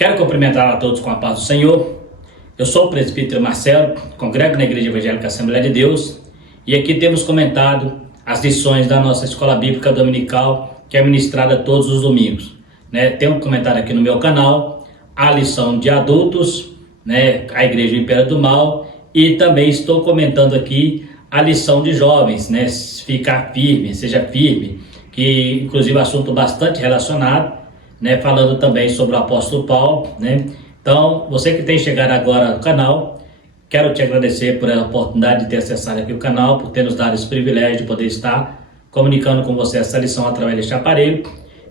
Quero cumprimentar a todos com a paz do Senhor. Eu sou o presbítero Marcelo, congrego na Igreja Evangélica Assembleia de Deus, e aqui temos comentado as lições da nossa Escola Bíblica Dominical, que é ministrada todos os domingos. Tem um comentário aqui no meu canal, a lição de adultos, a Igreja Império do Mal, e também estou comentando aqui a lição de jovens, ficar firme, seja firme, que inclusive é um assunto bastante relacionado, falando também sobre o apóstolo Paulo, Então, você que tem chegado agora no canal, quero te agradecer por a oportunidade de ter acessado aqui o canal, por ter nos dado esse privilégio de poder estar comunicando com você essa lição através deste aparelho.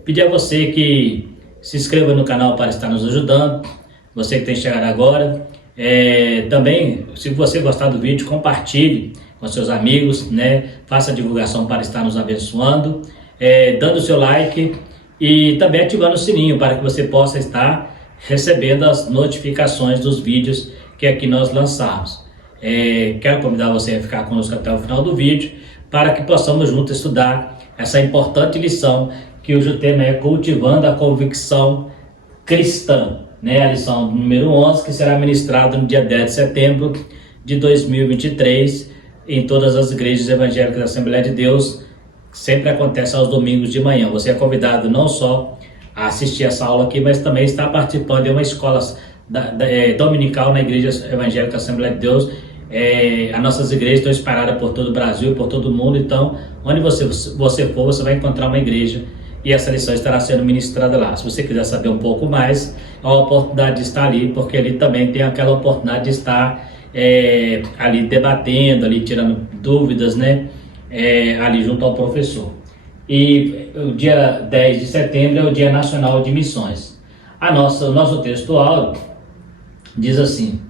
Pedir a você que se inscreva no canal para estar nos ajudando, você que tem chegado agora. Também, se você gostar do vídeo, compartilhe com seus amigos, faça a divulgação para estar nos abençoando, dando o seu like e também ativando o sininho para que você possa estar recebendo as notificações dos vídeos que aqui nós lançamos. Quero convidar você a ficar conosco até o final do vídeo para que possamos juntos estudar essa importante lição que hoje o tema é cultivando a convicção cristã, a lição número 11, que será ministrada no dia 10 de setembro de 2023 em todas as igrejas evangélicas da Assembleia de Deus. Sempre acontece aos domingos de manhã. Você é convidado não só a assistir essa aula aqui, mas também está participando de uma escola dominical na Igreja Evangélica Assembleia de Deus. As nossas igrejas estão espalhadas por todo o Brasil e por todo o mundo, então onde você for, você vai encontrar uma igreja e essa lição estará sendo ministrada lá. Se você quiser saber um pouco mais, é uma oportunidade de estar ali, porque ali também tem aquela oportunidade de estar ali debatendo, ali tirando dúvidas, ali junto ao professor. E o dia 10 de setembro é o Dia Nacional de Missões. O nosso texto áudio diz assim: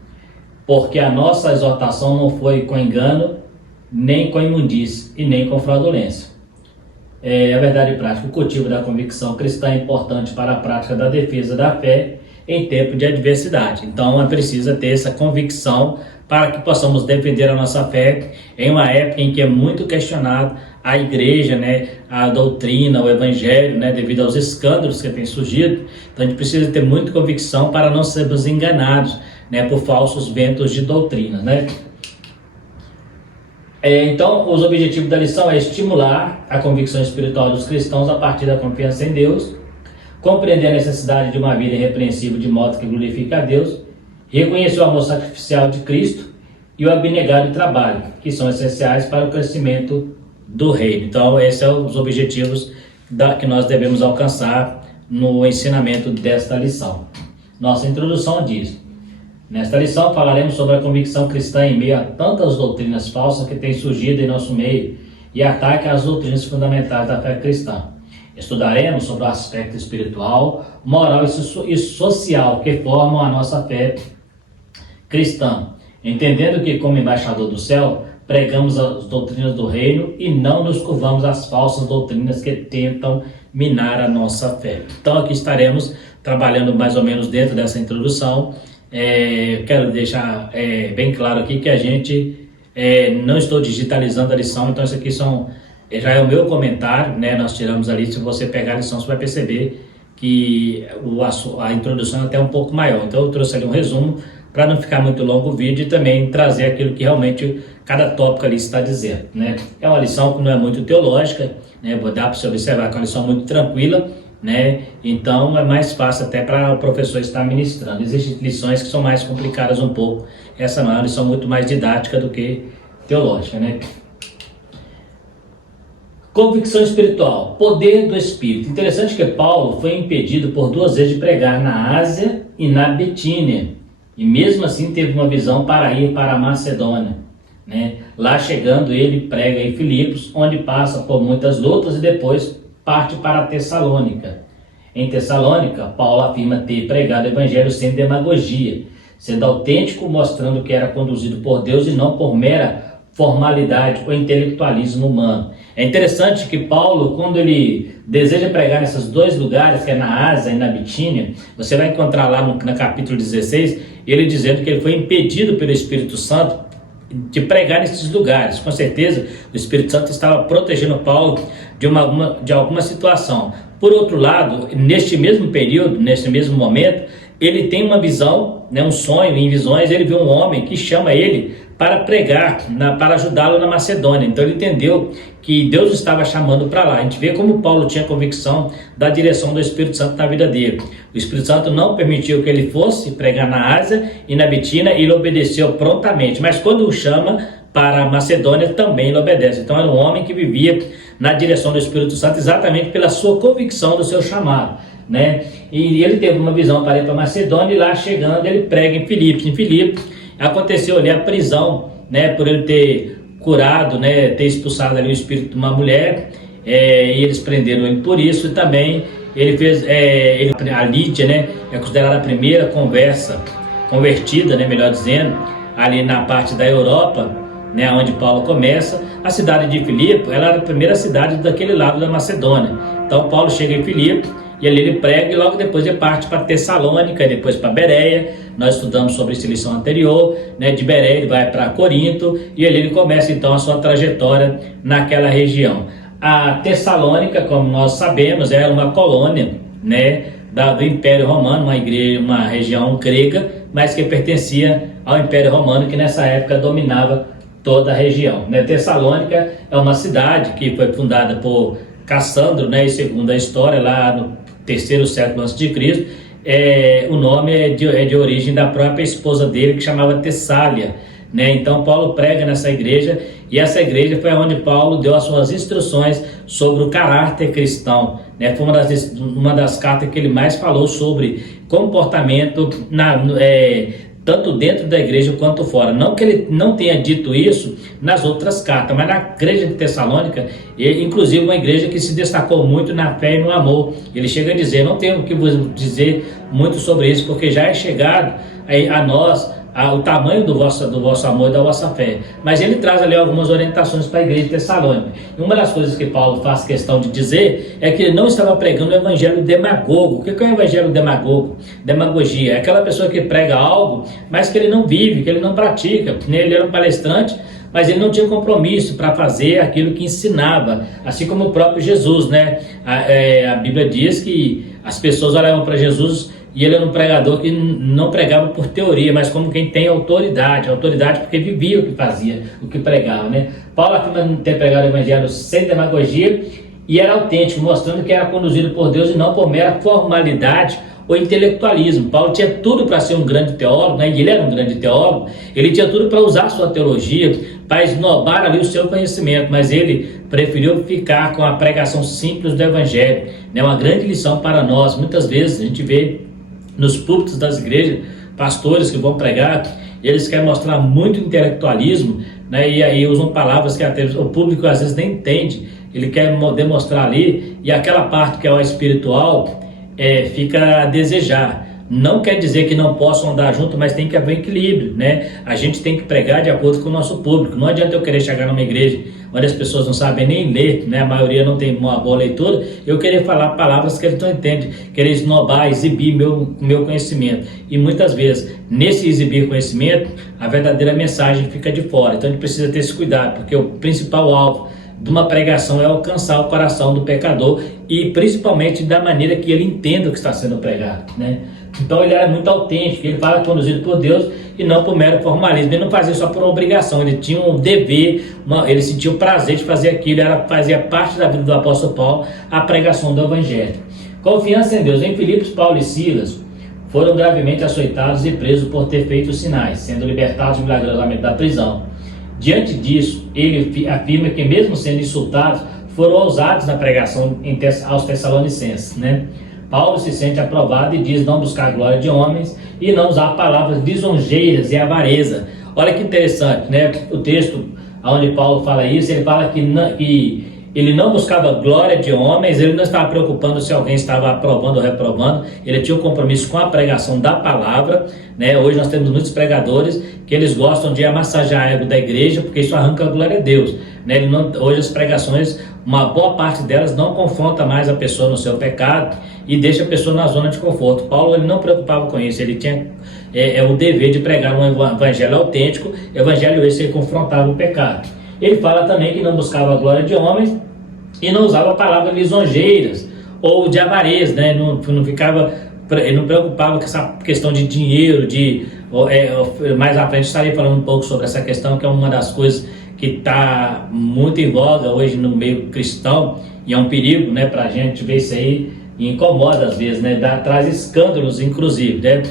porque a nossa exortação não foi com engano, nem com imundície e nem com fraudulência. A verdade prática, o cultivo da convicção cristã é importante para a prática da defesa da fé em tempo de adversidade. Então é preciso ter essa convicção para que possamos defender a nossa fé em uma época em que é muito questionado a igreja, a doutrina, o evangelho, devido aos escândalos que têm surgido. Então a gente precisa ter muita convicção para não sermos enganados, por falsos ventos de doutrina, Então, os objetivos da lição é estimular a convicção espiritual dos cristãos a partir da confiança em Deus, compreender a necessidade de uma vida irrepreensível de modo que glorifique a Deus, reconhecer o amor sacrificial de Cristo e o abnegado trabalho, que são essenciais para o crescimento do reino. Então, esses são os objetivos que nós devemos alcançar no ensinamento desta lição. Nossa introdução diz: nesta lição falaremos sobre a convicção cristã em meio a tantas doutrinas falsas que têm surgido em nosso meio e ataque às doutrinas fundamentais da fé cristã. Estudaremos sobre o aspecto espiritual, moral e social que formam a nossa fé cristã, entendendo que, como embaixador do céu, pregamos as doutrinas do reino e não nos curvamos às falsas doutrinas que tentam minar a nossa fé. Então aqui estaremos trabalhando mais ou menos dentro dessa introdução. Quero deixar bem claro aqui que a gente não estou digitalizando a lição, então isso aqui já é o meu comentário, nós tiramos ali. Se você pegar a lição, você vai perceber que a introdução é até um pouco maior. Então eu trouxe ali um resumo para não ficar muito longo o vídeo e também trazer aquilo que realmente cada tópico ali está dizendo, É uma lição que não é muito teológica, dá para você observar que é uma lição muito tranquila, Então é mais fácil até para o professor estar ministrando. Existem lições que são mais complicadas um pouco. Essa não é uma lição muito mais didática do que teológica, Convicção espiritual, poder do Espírito. Interessante que Paulo foi impedido por 2 vezes de pregar na Ásia e na Bitínia, e mesmo assim teve uma visão para ir para a Macedônia, Lá chegando ele prega em Filipos, onde passa por muitas lutas e depois parte para Tessalônica. Em Tessalônica, Paulo afirma ter pregado o evangelho sem demagogia, sendo autêntico, mostrando que era conduzido por Deus e não por mera formalidade ou intelectualismo humano. É interessante que Paulo, quando ele deseja pregar nesses 2 lugares, que é na Ásia e na Bitínia, você vai encontrar lá no capítulo 16, ele dizendo que ele foi impedido pelo Espírito Santo de pregar nesses lugares. Com certeza, o Espírito Santo estava protegendo Paulo de alguma situação. Por outro lado, neste mesmo período, neste mesmo momento, ele tem uma visão, né, um sonho, em visões, ele vê um homem que chama ele para pregar, para ajudá-lo na Macedônia. Então ele entendeu que Deus estava chamando para lá. A gente vê como Paulo tinha convicção da direção do Espírito Santo na vida dele. O Espírito Santo não permitiu que ele fosse pregar na Ásia e na Bitínia, e ele obedeceu prontamente. Mas quando o chama para a Macedônia, também ele obedece. Então era um homem que vivia na direção do Espírito Santo exatamente pela sua convicção do seu chamado, né? E ele teve uma visão para ir para Macedônia, e lá chegando ele prega em Filipos. Em Filipos aconteceu ali a prisão, né, por ele ter curado, né, ter expulsado ali o espírito de uma mulher, e eles prenderam ele por isso. E também ele fez, a Lídia, né, é considerada a primeira convertida, né, melhor dizendo, ali na parte da Europa, né, onde Paulo começa. A cidade de Filipe, ela era a primeira cidade daquele lado da Macedônia. Então Paulo chega em Filipe, e ali ele prega, e logo depois ele parte para Tessalônica, e depois para Bereia. Nós estudamos sobre essa lição anterior, né? De Bereia ele vai para Corinto, e ali ele começa então a sua trajetória naquela região. A Tessalônica, como nós sabemos, era uma colônia, né, do Império Romano, uma região grega, mas que pertencia ao Império Romano, que nessa época dominava toda a região, né? Tessalônica é uma cidade que foi fundada por Cassandro, né, e segundo a história, lá no terceiro século a.C., o nome é de origem da própria esposa dele, que chamava Tessália, né? Então Paulo prega nessa igreja, e essa igreja foi onde Paulo deu as suas instruções sobre o caráter cristão, né? Foi uma das cartas que ele mais falou sobre comportamento tanto dentro da igreja quanto fora. Não que ele não tenha dito isso nas outras cartas, mas na igreja de Tessalônica, inclusive uma igreja que se destacou muito na fé e no amor. Ele chega a dizer: não tenho que vos dizer muito sobre isso, porque já é chegado a nós o tamanho do vosso amor e da vossa fé. Mas ele traz ali algumas orientações para a igreja de Tessalônica. E uma das coisas que Paulo faz questão de dizer é que ele não estava pregando o evangelho demagogo. O que é o evangelho demagogo? Demagogia é aquela pessoa que prega algo, mas que ele não vive, que ele não pratica. Ele era um palestrante, mas ele não tinha compromisso para fazer aquilo que ensinava, assim como o próprio Jesus, né? A Bíblia diz que as pessoas olhavam para Jesus, e ele era um pregador que não pregava por teoria, mas como quem tem autoridade porque vivia o que fazia, o que pregava, né? Paulo afirma ter pregado o evangelho sem demagogia, e era autêntico, mostrando que era conduzido por Deus e não por mera formalidade ou intelectualismo. Paulo tinha tudo para ser um grande teólogo, né? E ele era um grande teólogo, ele tinha tudo para usar a sua teologia, para esnobar ali o seu conhecimento, mas ele preferiu ficar com a pregação simples do evangelho, né? Uma grande lição para nós. Muitas vezes a gente vê nos púlpitos das igrejas pastores que vão pregar, eles querem mostrar muito intelectualismo, né? E aí usam palavras que até o público às vezes nem entende. Ele quer demonstrar ali, e aquela parte que é o espiritual fica a desejar. Não quer dizer que não possam andar junto, mas tem que haver equilíbrio, né? A gente tem que pregar de acordo com o nosso público. Não adianta eu querer chegar numa igreja onde as pessoas não sabem nem ler, né? A maioria não tem uma boa leitura, eu querer falar palavras que eles não entendem, querer esnobar, exibir meu conhecimento. E muitas vezes, nesse exibir conhecimento, a verdadeira mensagem fica de fora. Então a gente precisa ter esse cuidado, porque o principal alvo de uma pregação é alcançar o coração do pecador, e principalmente da maneira que ele entenda o que está sendo pregado, né? Então ele era muito autêntico, ele fala conduzido por Deus e não por mero formalismo. Ele não fazia só por obrigação, ele tinha um dever, ele sentia o prazer de fazer aquilo, fazia parte da vida do apóstolo Paulo, a pregação do evangelho. Confiança em Deus. Em Filipos, Paulo e Silas foram gravemente açoitados e presos por ter feito sinais, sendo libertados milagrosamente da prisão. Diante disso, ele afirma que mesmo sendo insultados, foram ousados na pregação aos Tessalonicenses, né? Paulo se sente aprovado e diz não buscar a glória de homens e não usar palavras lisonjeiras e avareza. Olha que interessante, né? O texto onde Paulo fala isso, ele fala que ele não buscava glória de homens, ele não estava preocupando se alguém estava aprovando ou reprovando, ele tinha um compromisso com a pregação da palavra, né? Hoje nós temos muitos pregadores que eles gostam de amassajar a ego da igreja, porque isso arranca a glória a Deus, né? Hoje as pregações, uma boa parte delas não confronta mais a pessoa no seu pecado e deixa a pessoa na zona de conforto. Paulo, ele não preocupava com isso, ele tinha o dever de pregar um evangelho autêntico, evangelho esse que confrontava o pecado. Ele fala também que não buscava a glória de homens e não usava palavras lisonjeiras ou de avareza, né? Não ficava ele não preocupava com essa questão de dinheiro, mais à frente estarei falando um pouco sobre essa questão, que é uma das coisas que está muito em voga hoje no meio cristão, e é um perigo, né, para a gente ver isso aí, e incomoda às vezes, né, traz escândalos, inclusive, né.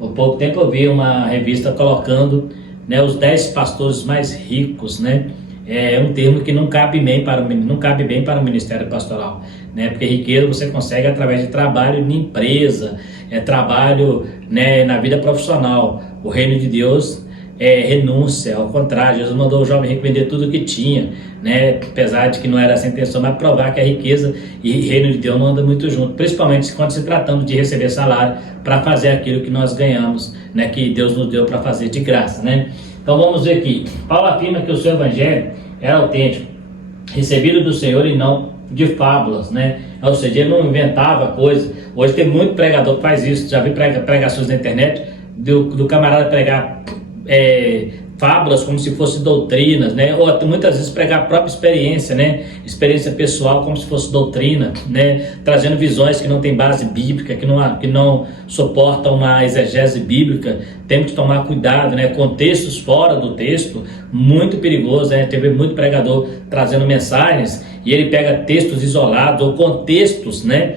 Há pouco tempo eu vi uma revista colocando, né, os 10 pastores mais ricos, né. É um termo que não cabe bem para o ministério pastoral, né? Porque riqueza você consegue através de trabalho em empresa, trabalho, né, na vida profissional. O reino de Deus é renúncia, ao contrário, Jesus mandou o jovem rico vender tudo o que tinha, né? Apesar de que não era essa a intenção, mas provar que a riqueza e reino de Deus não andam muito junto, principalmente quando se tratando de receber salário para fazer aquilo que nós ganhamos, né? Que Deus nos deu para fazer de graça, né? Então vamos ver aqui. Paulo afirma que o seu evangelho era autêntico, recebido do Senhor e não de fábulas, né? Ou seja, ele não inventava coisas. Hoje tem muito pregador que faz isso. Já vi pregações na internet do camarada pregar fábulas como se fossem doutrinas, né? Ou muitas vezes pregar a própria experiência, né? Experiência pessoal como se fosse doutrina, né? Trazendo visões que não tem base bíblica, que não suportam uma exegese bíblica. Temos que tomar cuidado, né? Contextos fora do texto, muito perigoso, né? Teve muito pregador trazendo mensagens e ele pega textos isolados ou contextos, né?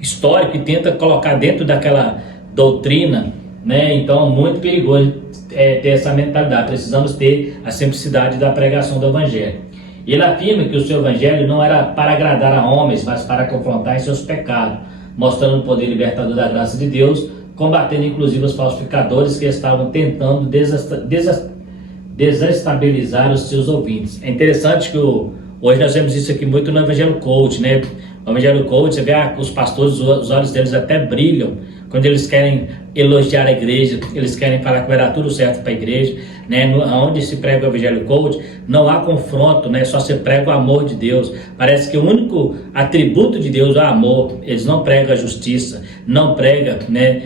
Histórico, e tenta colocar dentro daquela doutrina, né? Então, muito perigoso ter essa mentalidade. Precisamos ter a simplicidade da pregação do evangelho. Ele afirma que o seu evangelho não era para agradar a homens, mas para confrontar em seus pecados, mostrando o poder libertador da graça de Deus, combatendo inclusive os falsificadores que estavam tentando desestabilizar os seus ouvintes. É interessante que hoje nós vemos isso aqui muito no Evangelho Coach, né? O Evangelho Coach, você vê os pastores, os olhos deles até brilham quando eles querem elogiar a igreja, eles querem falar que vai dar tudo certo para a igreja, né? Onde se prega o Evangelho Coach, não há confronto, né? Só se prega o amor de Deus. Parece que o único atributo de Deus é o amor. Eles não pregam a justiça, não pregam, né,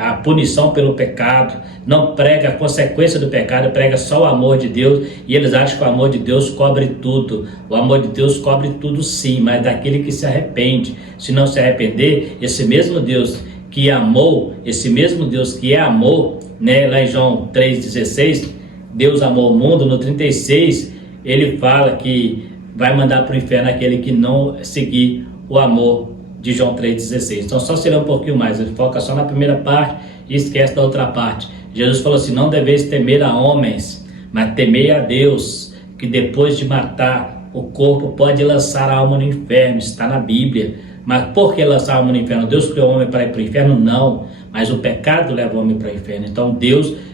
a punição pelo pecado, não prega a consequência do pecado, prega só o amor de Deus, e eles acham que o amor de Deus cobre tudo. O amor de Deus cobre tudo sim, mas daquele que se arrepende. Se não se arrepender, esse mesmo Deus que amou, esse mesmo Deus que é amor, né, lá em João 3,16, Deus amou o mundo, no 36, ele fala que vai mandar para o inferno aquele que não seguir o amor de João 3,16. Então só se ler um pouquinho mais, ele foca só na primeira parte e esquece da outra parte. Jesus falou assim: não deveis temer a homens, mas temei a Deus, que depois de matar o corpo pode lançar a alma no inferno. Está na Bíblia. Mas por que lançar a alma no inferno? Deus criou o homem para ir para o inferno? Não, mas o pecado leva o homem para o inferno. Então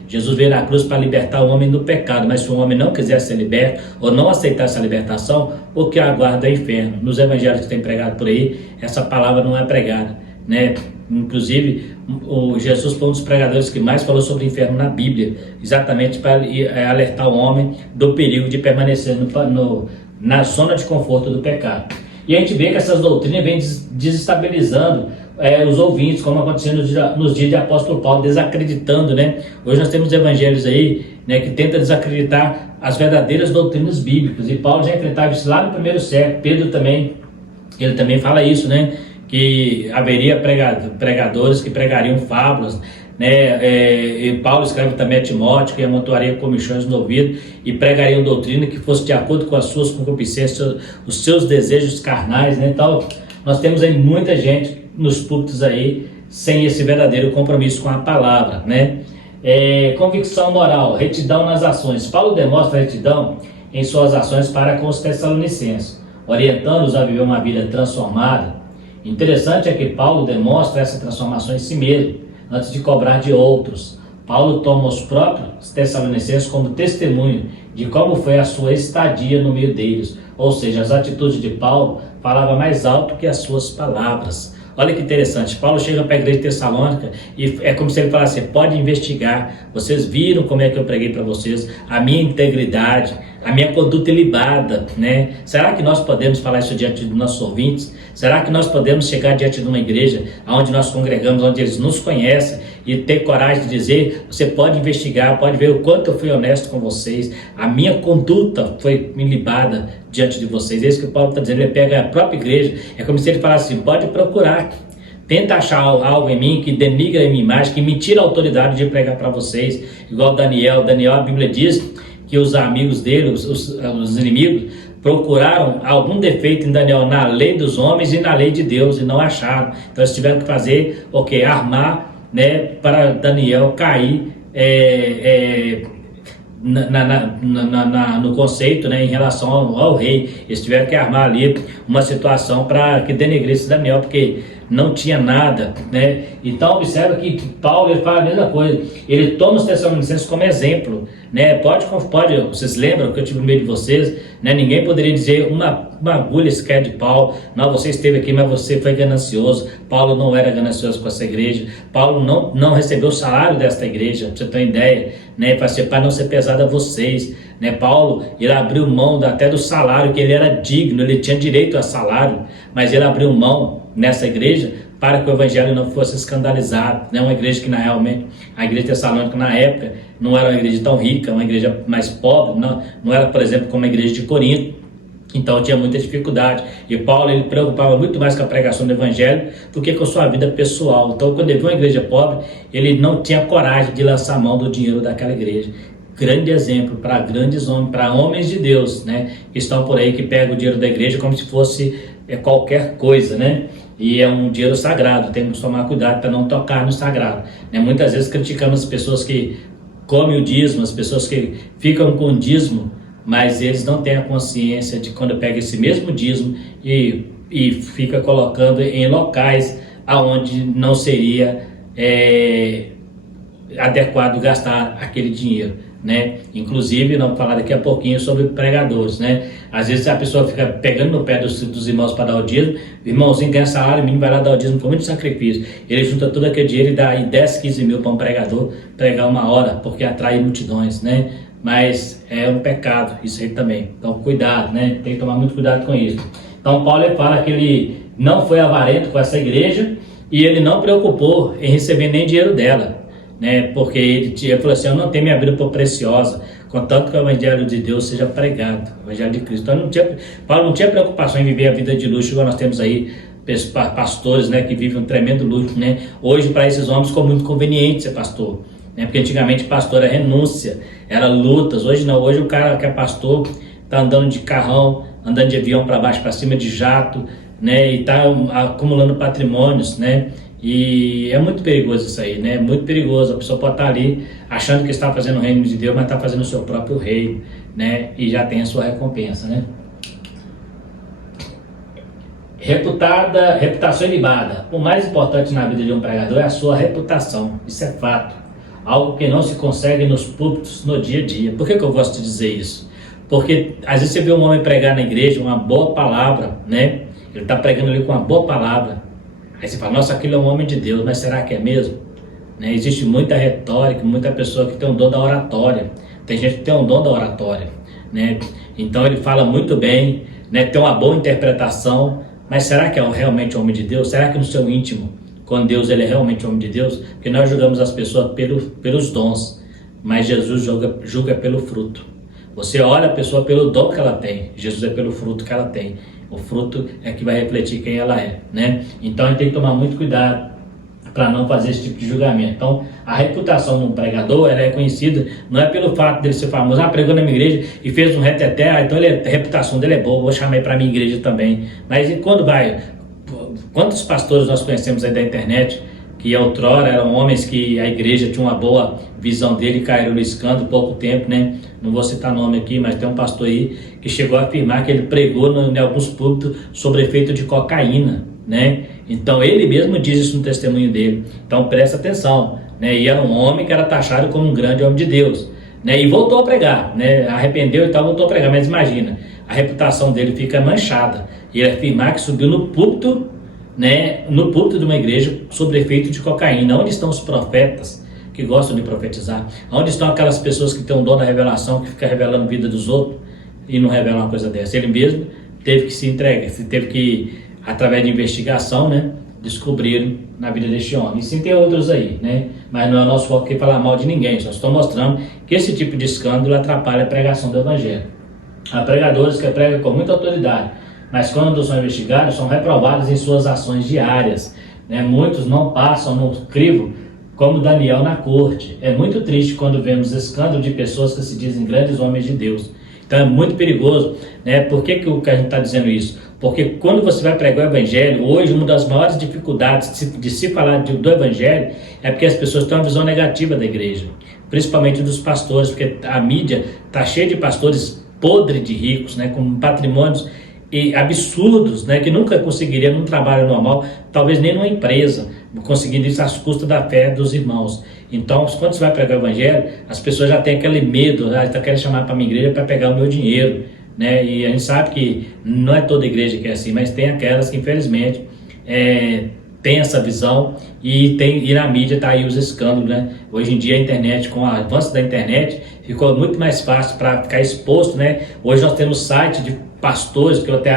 Jesus veio na cruz para libertar o homem do pecado, mas se o homem não quiser ser liberto ou não aceitar essa libertação, o que aguarda é o inferno. Nos evangelhos que tem pregado por aí, essa palavra não é pregada, né? Inclusive, Jesus foi um dos pregadores que mais falou sobre o inferno na Bíblia, exatamente para alertar o homem do perigo de permanecer na zona de conforto do pecado. E a gente vê que essas doutrinas vêm desestabilizando os ouvintes, como aconteceu nos dias de apóstolo Paulo, desacreditando, né? Hoje nós temos evangelhos aí, né, que tentam desacreditar as verdadeiras doutrinas bíblicas, e Paulo já enfrentava isso lá no primeiro século. Pedro também, ele também fala isso, né? Que haveria pregadores que pregariam fábulas, né? E Paulo escreve também a Timóteo que amontoaria comichões no ouvido e pregariam doutrina que fosse de acordo com as suas concupiscências, os seus desejos carnais, né? Então nós temos aí muita gente nos púlpitos aí sem esse verdadeiro compromisso com a palavra, né? Convicção moral, retidão nas ações. Paulo demonstra retidão em suas ações para com os tessalonicenses, orientando-os a viver uma vida transformada. Interessante é que Paulo demonstra essa transformação em si mesmo, antes de cobrar de outros. Paulo toma os próprios tessalonicenses como testemunho de como foi a sua estadia no meio deles. Ou seja, as atitudes de Paulo falavam mais alto que as suas palavras. Olha que interessante, Paulo chega para a igreja de Tessalônica e é como se ele falasse: pode investigar, vocês viram como é que eu preguei para vocês, a minha integridade, a minha conduta ilibada, né? Será que nós podemos falar isso diante dos nossos ouvintes? Será que nós podemos chegar diante de uma igreja onde nós congregamos, onde eles nos conhecem, e ter coragem de dizer: você pode investigar, pode ver o quanto eu fui honesto com vocês, a minha conduta foi ilibada diante de vocês? É isso que Paulo está dizendo. Ele pega a própria igreja, é como se ele falasse assim: pode procurar, tenta achar algo em mim que denigra a minha imagem, que me tira a autoridade de pregar para vocês. Igual Daniel, a Bíblia diz que os amigos dele, os inimigos, procuraram algum defeito em Daniel na lei dos homens e na lei de Deus e não acharam. Então eles tiveram que fazer o quê? Armar, né, para Daniel cair no conceito, né, em relação ao rei. Eles tiveram que armar ali uma situação para que denegrisse Daniel, porque não tinha nada, né? Então observa que Paulo, ele fala a mesma coisa, ele toma os Tessalonicenses como exemplo, né? Pode, vocês lembram que eu tive no meio de vocês, né? Ninguém poderia dizer uma agulha sequer de Paulo, não, você esteve aqui, mas você foi ganancioso. Paulo não era ganancioso com essa igreja, Paulo não recebeu o salário desta igreja, pra você ter uma ideia, né? Para não ser pesado a vocês, né? Paulo, ele abriu mão até do salário, que ele era digno, ele tinha direito a salário, mas ele abriu mão nessa igreja para que o evangelho não fosse escandalizado, né? Uma igreja que realmente, a igreja tessalônica na época não era uma igreja tão rica, uma igreja mais pobre, não era, por exemplo, como a igreja de Corinto. Então tinha muita dificuldade, e Paulo, ele preocupava muito mais com a pregação do evangelho do que com a sua vida pessoal. Então quando ele viu uma igreja pobre, ele não tinha coragem de lançar mão do dinheiro daquela igreja. Grande exemplo para grandes homens, para homens de Deus, né, que estão por aí, que pegam o dinheiro da igreja como se fosse qualquer coisa, né? E é um dinheiro sagrado, temos que tomar cuidado para não tocar no sagrado, né? Muitas vezes criticamos as pessoas que comem o dízimo, as pessoas que ficam com o dízimo, mas eles não têm a consciência de quando pega esse mesmo dízimo e fica colocando em locais aonde não seria adequado gastar aquele dinheiro, né? Inclusive, vamos falar daqui a pouquinho sobre pregadores, né? Às vezes a pessoa fica pegando no pé dos irmãos para dar o dízimo, o irmãozinho ganha salário, o menino vai lá dar o dízimo com muito sacrifício, ele junta todo aquele dinheiro e dá aí 10, 15 mil para um pregador pregar uma hora, porque atrai multidões, né? Mas é um pecado isso aí também, então cuidado, né? Tem que tomar muito cuidado com isso. Então Paulo fala que ele não foi avarento com essa igreja e ele não preocupou em receber nem dinheiro dela, né? Porque ele falou assim, eu não tenho minha vida por preciosa, contanto que o evangelho de Deus seja pregado, o evangelho de Cristo. Então Paulo não tinha preocupação em viver a vida de luxo, igual nós temos aí pastores, né, que vivem um tremendo luxo, né? Hoje para esses homens ficou muito conveniente ser pastor, né? Porque antigamente pastor era renúncia, era lutas. Hoje não, hoje o cara que é pastor está andando de carrão, andando de avião para baixo, para cima, de jato, né? E está acumulando patrimônios, né? E é muito perigoso isso aí, né? Muito perigoso. A pessoa pode estar ali achando que está fazendo o reino de Deus, mas está fazendo o seu próprio reino, né? E já tem a sua recompensa, né? Reputação ilibada. O mais importante na vida de um pregador é a sua reputação. Isso é fato. Algo que não se consegue nos púlpitos no dia a dia. Por que eu gosto de dizer isso? Porque às vezes você vê um homem pregar na igreja uma boa palavra, né? Ele está pregando ali com uma boa palavra. Aí você fala, nossa, aquilo é um homem de Deus, mas será que é mesmo? Né? Existe muita retórica, muita pessoa que tem um dom da oratória. Tem gente que tem um dom da oratória, né? Então ele fala muito bem, né? Tem uma boa interpretação, mas será que é realmente homem de Deus? Será que no seu íntimo, com Deus, ele é realmente homem de Deus? Porque nós julgamos as pessoas pelos dons, mas Jesus julga pelo fruto. Você olha a pessoa pelo dom que ela tem, Jesus é pelo fruto que ela tem. O fruto é que vai refletir quem ela é, né? Então a gente tem que tomar muito cuidado para não fazer esse tipo de julgamento. Então a reputação de um pregador, ela é conhecida, não é pelo fato dele ser famoso, pregou na minha igreja e fez um reteté, então a reputação dele é boa, vou chamar ele para a minha igreja também. Mas e quando vai? Quantos pastores nós conhecemos aí da internet que outrora eram homens que a igreja tinha uma boa visão dele e caíram no escândalo pouco tempo, né? Não vou citar nome aqui, mas tem um pastor aí que chegou a afirmar que ele pregou em alguns púlpitos sobre efeito de cocaína, né? Então ele mesmo diz isso no testemunho dele. Então presta atenção, né? E era um homem que era taxado como um grande homem de Deus, né? E voltou a pregar, né? Arrependeu e tal, voltou a pregar. Mas imagina, a reputação dele fica manchada. E ele afirmar que subiu no púlpito, né? No púlpito de uma igreja sobre efeito de cocaína. Onde estão os profetas que gostam de profetizar? Onde estão aquelas pessoas que têm um dom da revelação, que ficam revelando a vida dos outros e não revelam uma coisa dessa? Ele mesmo teve que se entregar, teve que, através de investigação, né, descobrir na vida deste homem. E sim, tem outros aí, né? Mas não é o nosso foco aqui falar mal de ninguém, só estou mostrando que esse tipo de escândalo atrapalha a pregação do evangelho. Há pregadores que pregam com muita autoridade, mas quando são investigados, são reprovados em suas ações diárias. né? Muitos não passam no crivo como Daniel na corte. É muito triste quando vemos escândalo de pessoas que se dizem grandes homens de Deus. Então é muito perigoso, né? Por que a gente está dizendo isso? Porque quando você vai pregar o Evangelho, hoje uma das maiores dificuldades de se falar do Evangelho é porque as pessoas têm uma visão negativa da igreja, principalmente dos pastores, porque a mídia está cheia de pastores podres de ricos, né? Com patrimônios e absurdos, né? Que nunca conseguiria num trabalho normal, talvez nem numa empresa, conseguindo isso às custas da fé dos irmãos. Então, quando você vai pregar o Evangelho, as pessoas já têm aquele medo, né? Está querendo chamar para a minha igreja para pegar o meu dinheiro, né? E a gente sabe que não é toda igreja que é assim, mas tem aquelas que infelizmente tem essa visão e na mídia está aí os escândalos, né? Hoje em dia a internet, com o avanço da internet, ficou muito mais fácil para ficar exposto, né? Hoje nós temos site de pastores que eu até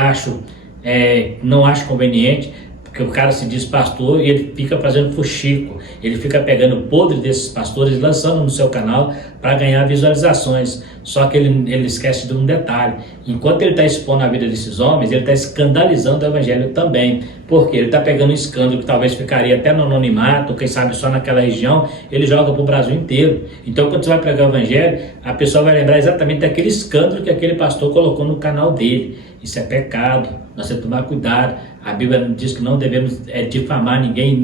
não acho conveniente, porque o cara se diz pastor e ele fica fazendo fuxico, ele fica pegando o podre desses pastores e lançando no seu canal para ganhar visualizações. Só que ele esquece de um detalhe: enquanto ele está expondo a vida desses homens, ele está escandalizando o Evangelho também, porque ele está pegando um escândalo que talvez ficaria até no anonimato, quem sabe só naquela região, ele joga para o Brasil inteiro. Então, quando você vai pregar o Evangelho, a pessoa vai lembrar exatamente daquele escândalo que aquele pastor colocou no canal dele. Isso é pecado, nós temos que tomar cuidado. A Bíblia diz que não devemos difamar ninguém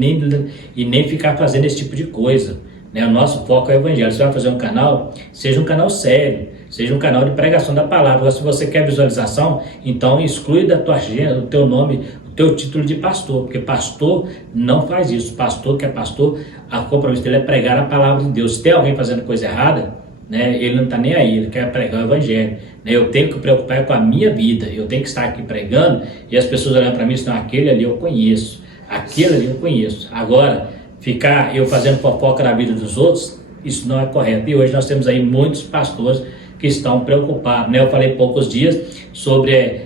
e nem ficar fazendo esse tipo de coisa, né? O nosso foco é o Evangelho. Você vai fazer um canal, seja um canal sério, seja um canal de pregação da palavra. Agora, se você quer visualização, então exclui da tua agenda o teu nome, o teu título de pastor, porque pastor não faz isso. Pastor que é pastor, a compromisso dele é pregar a palavra de Deus. Se tem alguém fazendo coisa errada, né, ele não está nem aí, ele quer pregar o Evangelho, né? Eu tenho que me preocupar com a minha vida, eu tenho que estar aqui pregando e as pessoas olhando para mim e dizem: aquele ali eu conheço, aquele ali eu conheço. Agora, ficar eu fazendo fofoca na vida dos outros, isso não é correto. E hoje nós temos aí muitos pastores que estão preocupados, né? Eu falei poucos dias sobre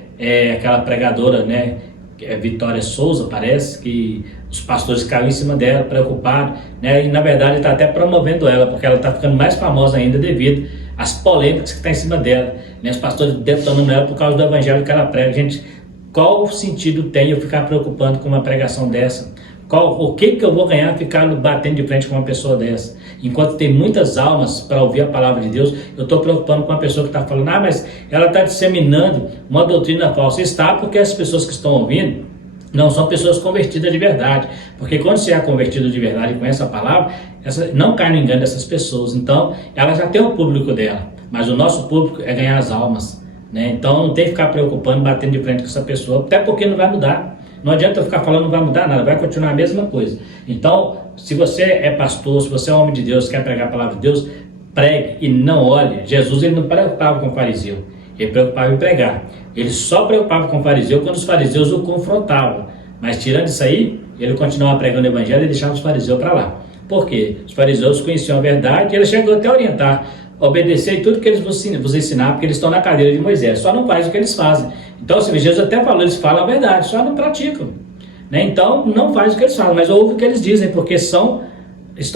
aquela pregadora, né, Vitória Souza, parece que os pastores caíram em cima dela, preocupados, né? E na verdade está até promovendo ela, porque ela está ficando mais famosa ainda devido às polêmicas que estão em cima dela, né? Os pastores detonando ela por causa do Evangelho que ela prega. Gente, qual sentido tem eu ficar preocupando com uma pregação dessa? O que eu vou ganhar ficar batendo de frente com uma pessoa dessa? Enquanto tem muitas almas para ouvir a palavra de Deus, eu estou preocupando com uma pessoa que está falando: mas ela está disseminando uma doutrina falsa. Está, porque as pessoas que estão ouvindo não são pessoas convertidas de verdade. Porque quando você é convertido de verdade e conhece a palavra, não cai no engano dessas pessoas. Então, ela já tem o público dela, mas o nosso público é ganhar as almas, né? Então, não tem que ficar preocupando, batendo de frente com essa pessoa, até porque não vai mudar. Não adianta eu ficar falando, não vai mudar nada, vai continuar a mesma coisa. Então, se você é pastor, se você é homem de Deus, quer pregar a palavra de Deus, pregue e não olhe. Jesus, ele não preocupava com o fariseu, ele preocupava em pregar. Ele só preocupava com o fariseu quando os fariseus o confrontavam. Mas tirando isso aí, ele continuava pregando o Evangelho e deixava os fariseus para lá. Por quê? Os fariseus conheciam a verdade e ele chegou até a orientar: obedecer tudo que eles vos ensinaram, porque eles estão na cadeira de Moisés, só não faz o que eles fazem. Então, se Jesus até falou, eles falam a verdade, só não praticam, né? Então, não faz o que eles falam, mas ouve o que eles dizem, porque estão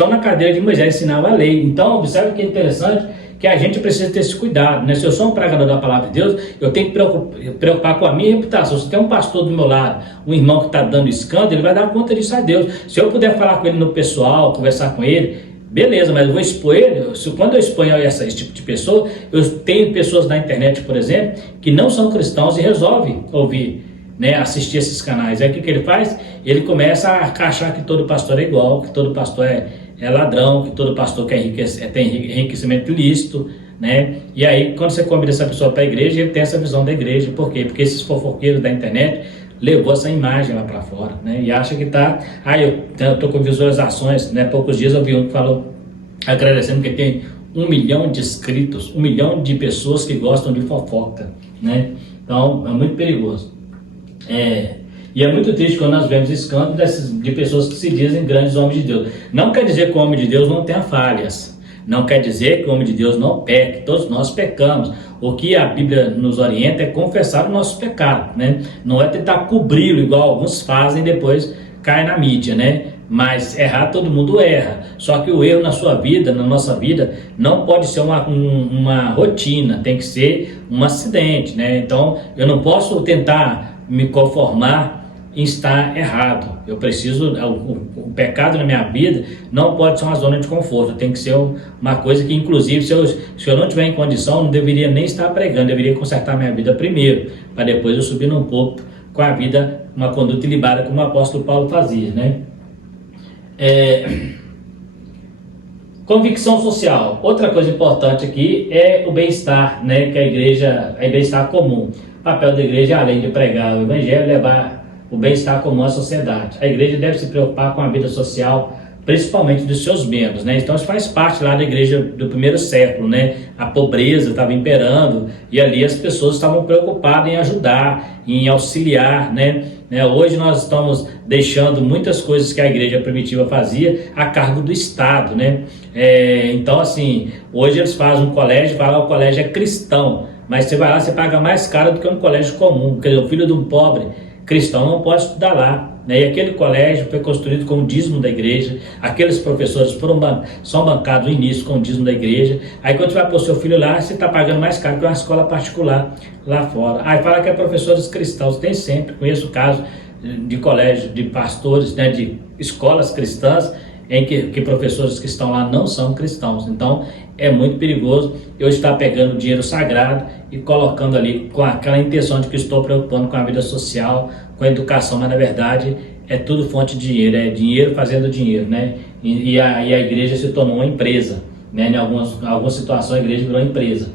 na cadeira de Moisés, ensinavam a lei. Então, observe que é interessante, que a gente precisa ter esse cuidado, né? Se eu sou um pregador da palavra de Deus, eu tenho que preocupar com a minha reputação. Se tem um pastor do meu lado, um irmão que está dando escândalo, ele vai dar conta disso a Deus. Se eu puder falar com ele no pessoal, conversar com ele, beleza, mas eu vou expor ele. Quando eu exponho esse tipo de pessoa, eu tenho pessoas na internet, por exemplo, que não são cristãos e resolvem ouvir, né, assistir esses canais. Aí o que ele faz? Ele começa a achar que todo pastor é igual, que todo pastor é ladrão, que todo pastor tem enriquecimento ilícito, né? E aí, quando você convida essa pessoa para a igreja, ele tem essa visão da igreja. Por quê? Porque esses fofoqueiros da internet levou essa imagem lá para fora, né? E acha que está... eu estou com visualizações, né? Poucos dias eu vi um que falou, agradecendo que tem 1 milhão de inscritos, 1 milhão de pessoas que gostam de fofoca, né? Então, é muito perigoso. E é muito triste quando nós vemos escândalos de pessoas que se dizem grandes homens de Deus. Não quer dizer que o homem de Deus não tenha falhas. Não quer dizer que o homem de Deus não peque. Todos nós pecamos. O que a Bíblia nos orienta é confessar o nosso pecado, né? Não é tentar cobri-lo igual alguns fazem e depois cai na mídia, né? Mas errar, todo mundo erra. Só que o erro na sua vida, na nossa vida, não pode ser uma rotina. Tem que ser um acidente, né? Então, eu não posso tentar me conformar em estar errado. Eu preciso, o pecado na minha vida não pode ser uma zona de conforto, tem que ser uma coisa que, inclusive, se eu não tiver em condição, não deveria nem estar pregando, deveria consertar minha vida primeiro, para depois eu subir num pouco com a vida, uma conduta ilibada, como o apóstolo Paulo fazia, né? Convicção social. Outra coisa importante aqui é o bem-estar, né? Que a igreja, é bem-estar comum. O papel da igreja, além de pregar o evangelho, levar o bem-estar comum à sociedade. A igreja deve se preocupar com a vida social, principalmente dos seus membros, né? Então isso faz parte lá da igreja do primeiro século, né? A pobreza estava imperando e ali as pessoas estavam preocupadas em ajudar, em auxiliar, né? Hoje nós estamos deixando muitas coisas que a igreja primitiva fazia a cargo do Estado, né? Então assim, hoje eles fazem um colégio, vai lá, o colégio é cristão, mas você vai lá, você paga mais caro do que um colégio comum, porque o filho de um pobre cristão não pode estudar lá, né? E aquele colégio foi construído com o dízimo da igreja, aqueles professores são bancados no início com o dízimo da igreja. Aí quando você vai pôr o seu filho lá, você está pagando mais caro que uma escola particular lá fora. Aí fala que é professores cristãos, tem sempre, conheço o caso de colégio, de pastores, né, de escolas cristãs, em que professores que estão lá não são cristãos. Então é muito perigoso eu estar pegando dinheiro sagrado e colocando ali com aquela intenção de que estou preocupando com a vida social, com a educação, mas na verdade é tudo fonte de dinheiro, é dinheiro fazendo dinheiro, né? E a igreja se tornou uma empresa, né? Em algumas situações a igreja virou empresa.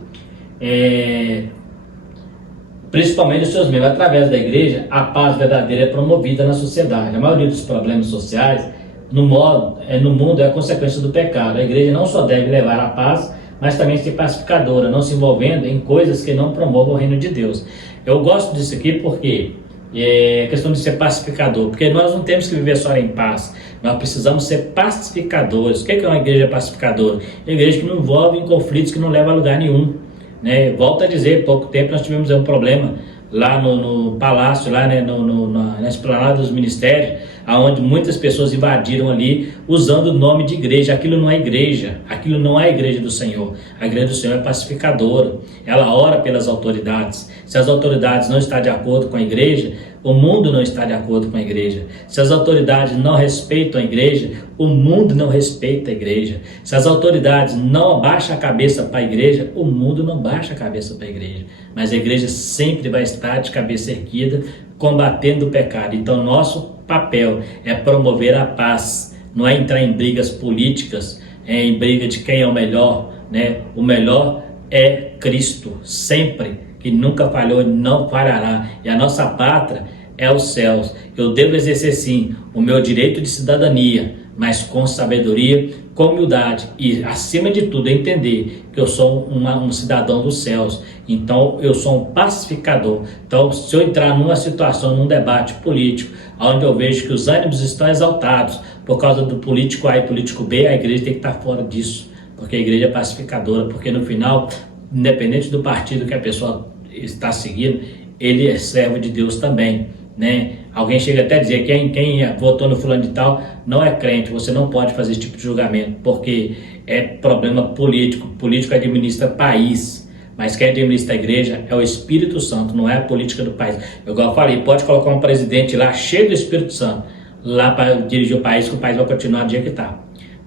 Principalmente os seus membros. Através da igreja, a paz verdadeira é promovida na sociedade. A maioria dos problemas sociais no mundo é a consequência do pecado. A igreja não só deve levar a paz, mas também ser pacificadora, não se envolvendo em coisas que não promovam o reino de Deus. Eu gosto disso aqui porque é questão de ser pacificador, porque nós não temos que viver só em paz, nós precisamos ser pacificadores. O que é uma igreja pacificadora? Uma igreja que não envolve em conflitos que não levam a lugar nenhum, né? Volto a dizer, pouco tempo nós tivemos um problema lá no palácio, lá, né, na esplanada dos ministérios, onde muitas pessoas invadiram ali usando o nome de igreja. Aquilo não é igreja, aquilo não é a igreja do Senhor. A igreja do Senhor é pacificadora, ela ora pelas autoridades. Se as autoridades não estão de acordo com a igreja, o mundo não está de acordo com a igreja. Se as autoridades não respeitam a igreja, o mundo não respeita a igreja. Se as autoridades não abaixam a cabeça para a igreja, o mundo não baixa a cabeça para a igreja. Mas a igreja sempre vai estar de cabeça erguida, combatendo o pecado. Então nosso papel é promover a paz, não é entrar em brigas políticas, em briga de quem é o melhor, né? O melhor é Cristo, sempre, que nunca falhou e não falhará. E a nossa pátria é os céus. Eu devo exercer sim o meu direito de cidadania, mas com sabedoria, com humildade e, acima de tudo, entender que eu sou um cidadão dos céus. Então eu sou um pacificador. Então, se eu entrar numa situação, num debate político, onde eu vejo que os ânimos estão exaltados por causa do político A e político B, a igreja tem que estar fora disso, porque a igreja é pacificadora, porque no final, independente do partido que a pessoa está seguindo, ele é servo de Deus também, né? Alguém chega até a dizer que quem votou no fulano de tal não é crente. Você não pode fazer esse tipo de julgamento, porque é problema político. Político administra país, mas quem administra a igreja é o Espírito Santo, não é a política do país. Igual eu falei, pode colocar um presidente lá cheio do Espírito Santo lá para dirigir o país, que o país vai continuar do jeito que está,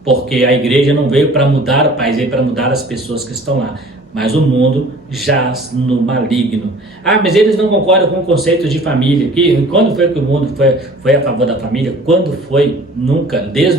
porque a igreja não veio para mudar o país, veio para mudar as pessoas que estão lá. Mas o mundo jaz no maligno. Mas eles não concordam com o conceito de família. Quando foi que o mundo foi a favor da família? Quando foi? Nunca. Desde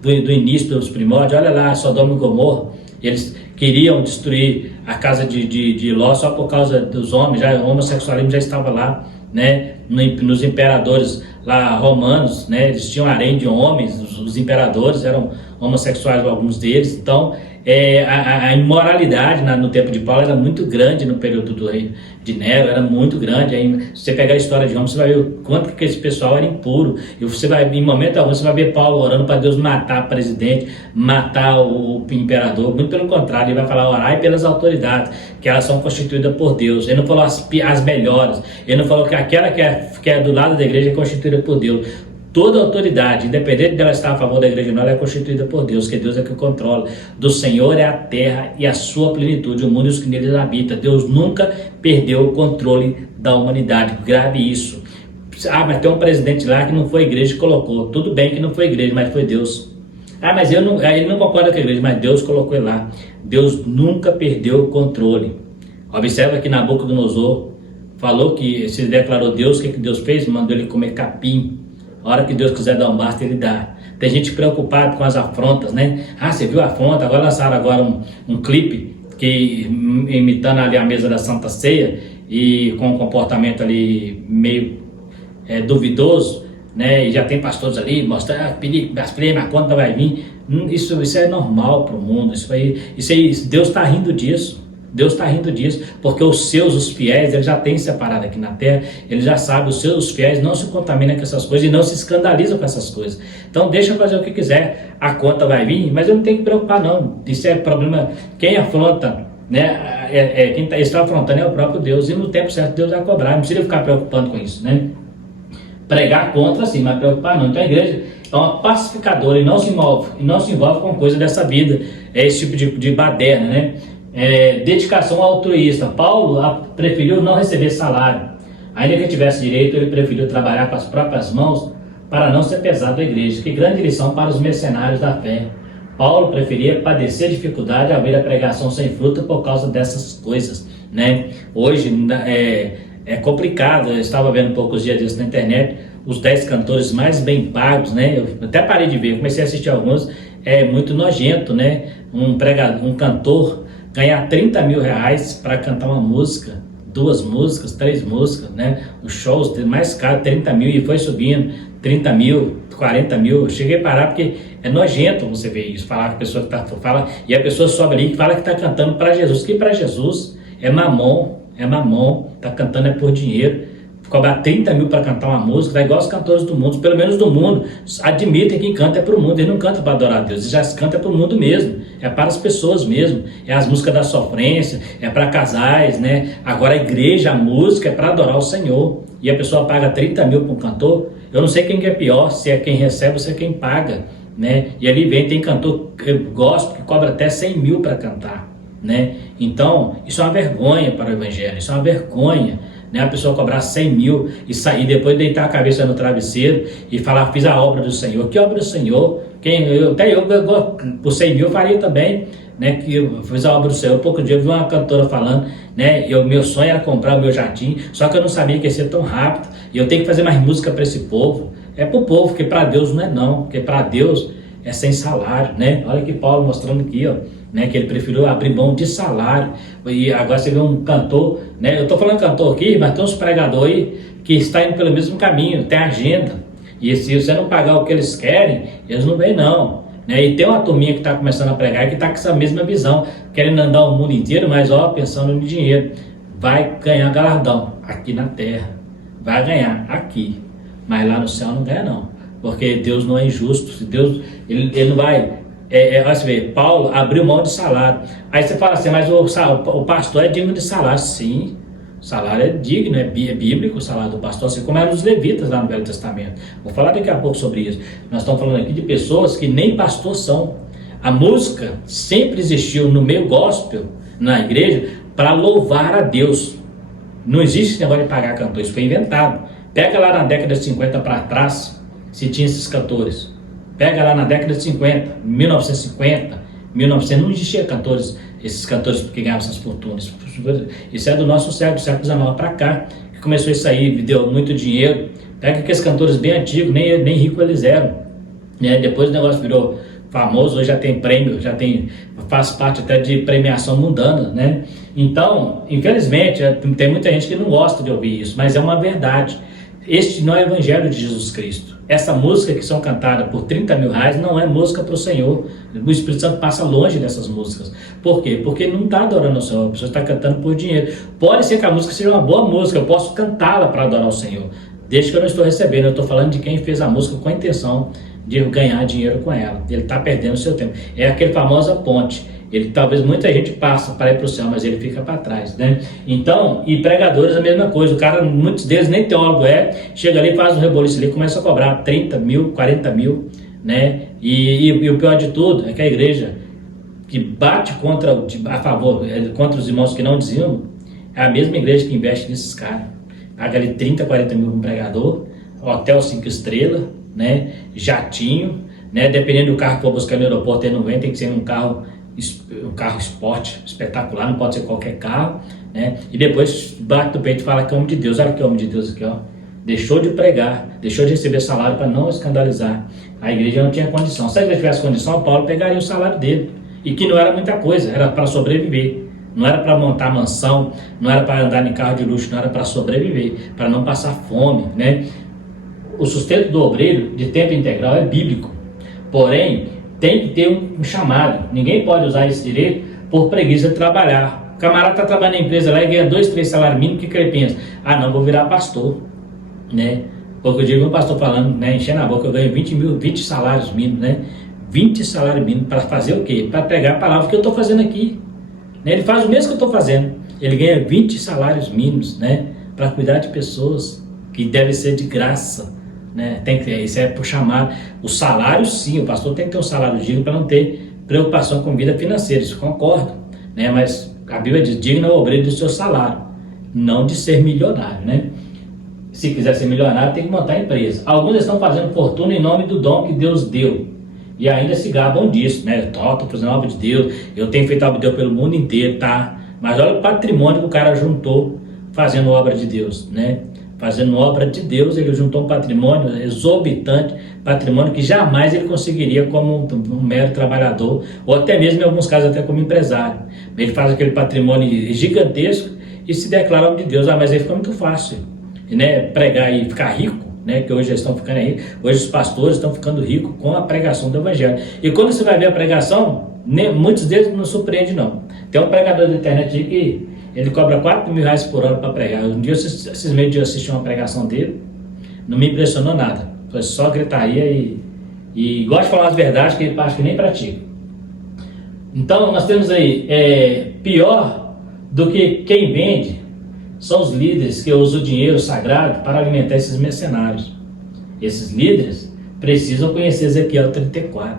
do início dos primórdios. Olha lá, Sodoma e Gomorra. Eles queriam destruir a casa de Ló só por causa dos homens. O homossexualismo já estava lá, né? Nos imperadores lá romanos, né? Eles tinham harém de homens. Os imperadores eram homossexuais, alguns deles. Então a imoralidade no tempo de Paulo era muito grande. No período do rei de Nero era muito grande. Aí, se você pegar a história de Roma, você vai ver o quanto que esse pessoal era impuro, e você vai, em momento algum, você vai ver Paulo orando para Deus matar o presidente, matar o imperador. Muito pelo contrário, ele vai falar: orai pelas autoridades, que elas são constituídas por Deus. Ele não falou as melhores, ele não falou que aquela que é do lado da igreja é constituída por Deus. Toda autoridade, independente dela estar a favor da igreja ou não, ela é constituída por Deus, que Deus é que controla. Do Senhor é a terra e a sua plenitude, o mundo e os que neles habitam. Deus nunca perdeu o controle da humanidade. Grave isso. Ah, mas tem um presidente lá que não foi a igreja que colocou. Tudo bem que não foi a igreja, mas foi Deus. Ah, mas ele não concorda com a igreja, mas Deus colocou ele lá. Deus nunca perdeu o controle. Observa que Nabucodonosor falou que se declarou Deus, o que Deus fez? Mandou ele comer capim. A hora que Deus quiser dar um basta, ele dá. Tem gente preocupada com as afrontas, né? Ah, você viu a afronta? Agora lançaram agora um clipe que imitando ali a mesa da Santa Ceia e com um comportamento ali meio duvidoso, né? E já tem pastores ali mostrando, pedir as primas, a conta vai vir. Isso é normal para o mundo. Isso aí, Deus está rindo disso. Deus está rindo disso, porque os fiéis, ele já tem separado aqui na terra, ele já sabe, os fiéis não se contaminam com essas coisas e não se escandalizam com essas coisas. Então deixa eu fazer o que quiser, a conta vai vir, mas eu não tenho que preocupar não, isso é problema, quem afronta, né, quem está afrontando é o próprio Deus, e no tempo certo Deus vai cobrar, não precisa ficar preocupando com isso, né? Pregar contra sim, mas preocupar não. Então a igreja é uma pacificadora e não se envolve com coisa dessa vida, esse tipo de baderna, né? Dedicação altruísta. Paulo preferiu não receber salário. Ainda que tivesse direito, ele preferiu trabalhar com as próprias mãos para não ser pesado à igreja. Que grande lição para os mercenários da fé. Paulo preferia padecer dificuldade ao ver a pregação sem fruto por causa dessas coisas, né? Hoje é complicado. Eu estava vendo poucos dias disso na internet, os 10 cantores mais bem pagos, né? Eu até parei de ver, comecei a assistir alguns, é muito nojento, né? Um cantor ganhar 30 mil reais para cantar uma música, 2 músicas, 3 músicas, né? Os shows mais caros, 30 mil, e foi subindo, 30 mil, 40 mil. Eu cheguei a parar porque é nojento você ver isso, falar que a pessoa fala, e a pessoa sobe ali e fala que está cantando para Jesus, que para Jesus é mamon, está cantando por dinheiro. Cobrar 30 mil para cantar uma música, é igual os cantores do mundo, pelo menos do mundo, admitem que canta é para o mundo, ele não canta para adorar a Deus, ele já canta para o mundo mesmo, é para as pessoas mesmo, é as músicas da sofrência, é para casais, né? Agora a igreja, a música é para adorar o Senhor, e a pessoa paga 30 mil para um cantor, eu não sei quem é pior, se é quem recebe ou se é quem paga, né? E ali tem cantor gospel que cobra até 100 mil para cantar, né? Então, isso é uma vergonha para o evangelho, isso é uma vergonha, né? A pessoa cobrar 100 mil e sair, depois deitar a cabeça no travesseiro e falar, fiz a obra do Senhor. Que obra do Senhor? Até eu por 100 mil faria também, né? Que eu fiz a obra do Senhor. Pouco dia eu vi uma cantora falando, né? Meu sonho era comprar o meu jardim, só que eu não sabia que ia ser tão rápido, e eu tenho que fazer mais música para esse povo. É para o povo, porque para Deus não é não, porque para Deus é sem salário, né? Olha que Paulo mostrando aqui, ó, né, que ele preferiu abrir mão de salário. E agora você vê um cantor, né? Eu estou falando cantor aqui, mas tem uns pregadores aí que estão indo pelo mesmo caminho, tem agenda. E se você não pagar o que eles querem, eles não vêm não, né? E tem uma turminha que está começando a pregar que está com essa mesma visão, querendo andar o mundo inteiro, mas ó, pensando no dinheiro. Vai ganhar galardão aqui na terra, vai ganhar aqui, mas lá no céu não ganha não, porque Deus não é injusto. Deus, ele não vai... Você vê, Paulo abriu mão de salário. Aí você fala assim, mas o pastor é digno de salário. Sim, o salário é digno, é bíblico o salário do pastor, assim como eram os levitas lá no Velho Testamento. Vou falar daqui a pouco sobre isso. Nós estamos falando aqui de pessoas que nem pastor são. A música sempre existiu no meio gospel, na igreja, para louvar a Deus. Não existe esse negócio de pagar cantor, isso foi inventado. Pega lá na década de 50 para trás, se tinha esses cantores. Pega lá na década de 50, 1950, 1900, não existia cantores, esses cantores que ganhavam essas fortunas. Isso é do nosso século, do século XIX para cá, que começou isso aí, deu muito dinheiro. Pega aqueles cantores bem antigos, nem rico eles eram, né? Depois o negócio virou famoso, hoje já tem prêmio, faz parte até de premiação mundana, né? Então, infelizmente, tem muita gente que não gosta de ouvir isso, mas é uma verdade. Este não é o evangelho de Jesus Cristo. Essa música que são cantadas por 30 mil reais não é música para o Senhor. O Espírito Santo passa longe dessas músicas. Por quê? Porque não está adorando o Senhor, a pessoa está cantando por dinheiro. Pode ser que a música seja uma boa música, eu posso cantá-la para adorar o Senhor, desde que eu não estou recebendo. Eu estou falando de quem fez a música com a intenção de ganhar dinheiro com ela. Ele está perdendo o seu tempo. É aquele famosa ponte. Ele, talvez muita gente passa para ir para o céu, mas ele fica para trás, né? Então, e pregadores a mesma coisa. O cara, muitos deles nem teólogo chega ali, faz um reboliço ali, começa a cobrar 30 mil, 40 mil, né? E o pior de tudo é que a igreja que bate a favor, contra os irmãos que não diziam, é a mesma igreja que investe nesses caras. paga ali 30, 40 mil para um pregador, hotel 5 estrelas, né? Jatinho, né? Dependendo do carro que for buscar no aeroporto, ele não vem, tem que ser um carro esporte espetacular, não pode ser qualquer carro, né? E depois bate no peito e fala que é homem de Deus. Olha que homem de Deus aqui, ó. Deixou de pregar, deixou de receber salário para não escandalizar. A igreja não tinha condição. Se a igreja tivesse condição, Paulo pegaria o salário dele. E que não era muita coisa, era para sobreviver. Não era para montar mansão, não era para andar em carro de luxo, não era para sobreviver, para não passar fome, né? O sustento do obreiro de tempo integral é bíblico. Porém, tem que ter um chamado. Ninguém pode usar esse direito por preguiça de trabalhar. O camarada está trabalhando na empresa lá e ganha 2, 3 salários mínimos, o que ele pensa? Ah, não, vou virar pastor, né? Porque eu digo, um pastor falando, né, enchendo a boca, eu ganho 20 salários mínimos, né? 20 salários mínimos para fazer o quê? Para pregar a palavra que eu estou fazendo aqui. Né? Ele faz o mesmo que eu estou fazendo. Ele ganha 20 salários mínimos, né? Para cuidar de pessoas, que deve ser de graça. Né? Isso é por chamar. O salário, sim, o pastor tem que ter um salário digno para não ter preocupação com vida financeira, isso concordo, né? Mas a Bíblia diz: digno é o obreiro do seu salário, não de ser milionário, né? Se quiser ser milionário, tem que montar a empresa. Alguns estão fazendo fortuna em nome do dom que Deus deu e ainda se gabam disso, né? Estou fazendo a obra de Deus, eu tenho feito a obra de Deus pelo mundo inteiro, tá? Mas olha o patrimônio que o cara juntou fazendo obra de Deus, né? Fazendo obra de Deus, ele juntou um patrimônio exorbitante, patrimônio que jamais ele conseguiria como um mero trabalhador, ou até mesmo em alguns casos até como empresário. Ele faz aquele patrimônio gigantesco e se declara homem de Deus. Ah, mas aí fica muito fácil, né? Pregar e ficar rico, né? Que hoje eles estão ficando aí, hoje os pastores estão ficando ricos com a pregação do evangelho. E quando você vai ver a pregação, muitos deles não surpreende não. Tem um pregador da internet aí que ele cobra 4 mil reais por hora para pregar. Um dia, esses meses de eu assisti uma pregação dele, não me impressionou nada. Foi só gritaria e gosta de falar as verdades que ele acha que nem pratica. Então, nós temos aí, pior do que quem vende, são os líderes que usam o dinheiro sagrado para alimentar esses mercenários. Esses líderes precisam conhecer Ezequiel 34.